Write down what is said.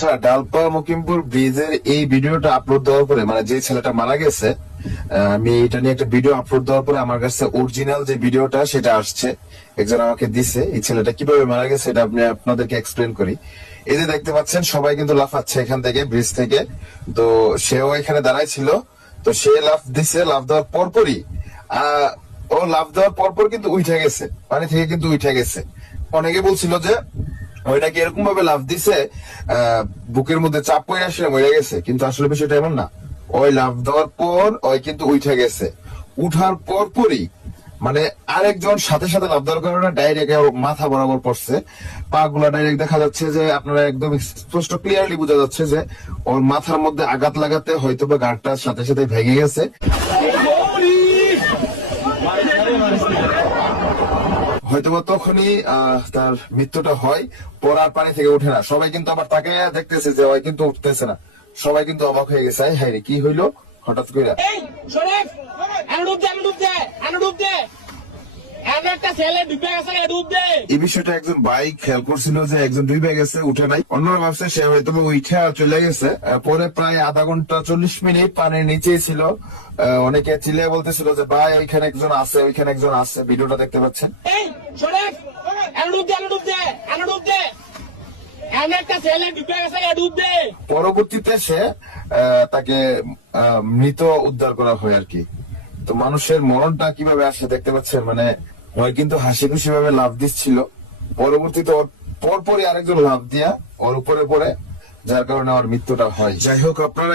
আচ্ছা, ডালপা মকিমপুর ব্রিজের এই ভিডিওটা আপলোড দেওয়ার পরে, মানে যে ছেলেটা মারা গেছে, আমি এটা নিয়ে একটা ভিডিও আপলোড দেওয়ার পরে আমার কাছে অরিজিনাল যে ভিডিওটা সেটা আসছে, একজন আমাকে দিছে। এই ছেলেটা কিভাবে মারা গেছে এটা আমি আপনাদেরকে এক্সপ্লেন করি। এই যে দেখতে পাচ্ছেন, সবাই কিন্তু লাফাচ্ছে এখান থেকে, ব্রিজ থেকে। তো সেও এখানে দাঁড়ায় ছিল, তো সে লাফ দিছে। লাফ দেওয়ার পরপরই ও লাফ দেওয়ার পরপর কিন্তু উঠে গেছে, পানি থেকে কিন্তু উঠে গেছে। অনেকে বলছিল যে ওই নাকি এরকম ভাবে লাফ দিছে, বুকের মধ্যে চাপ পড়ে আসলে মরে গেছে, কিন্তু আসলে বিষয়টা এমন না। ওই লাফ দেওয়ার পর ওই কিন্তু উঠে গেছে। উঠার পরপরই মানে আরেকজন সাথে সাথে লাফ দেওয়ার কারণে ডাইরেক্ট মাথা বরাবর পড়ছে। পা গুলা ডাইরেক্ট দেখা যাচ্ছে যে, আপনারা একদম স্পষ্ট ক্লিয়ারলি বোঝা যাচ্ছে যে ওর মাথার মধ্যে আঘাত লাগাতে হয়তো বা গাঁটটার সাথে সাথে ভেঙে গেছে। হয়তোবা তখনই তার মৃত্যুটা হয়। পড়ার পানি থেকে উঠে না। সবাই কিন্তু আবার তাকে দেখতেছে যে ওই কিন্তু উঠতেছে না। সবাই কিন্তু অবাক হয়ে গেছে, হায় রে কি হইলো হঠাৎ করে। এই বিষয়টা একজন ভাই খেয়াল করছিল যে একজন ডুবে গেছে, উঠে নাই। অন্যরা ভাবছে সে হয়তো উঠে আর চলে গেছে। পরে প্রায় আধা ঘন্টা 40 মিনিট পানির নিচেই ছিল। অনেকে চিল্লিয়ে বলতেছিল যে ভাই ওইখানে একজন আছে, ওইখানে একজন আছে। ভিডিওটা দেখতে পাচ্ছেন। পরবর্তীতে সে তাকে মৃত উদ্ধার করা হয় আর কি। তো মানুষের মরণটা কিভাবে আসে দেখতে পাচ্ছেন, মানে ওই কিন্তু হাসি খুশি ভাবে লাফ দিচ্ছিল। পরবর্তীতে ওর পরপরই আরেকজন লাফ দিয়া ওর উপরে পড়ে, যার কারণে ওর মৃত্যুটা হয়। যাই হোক, আপনারা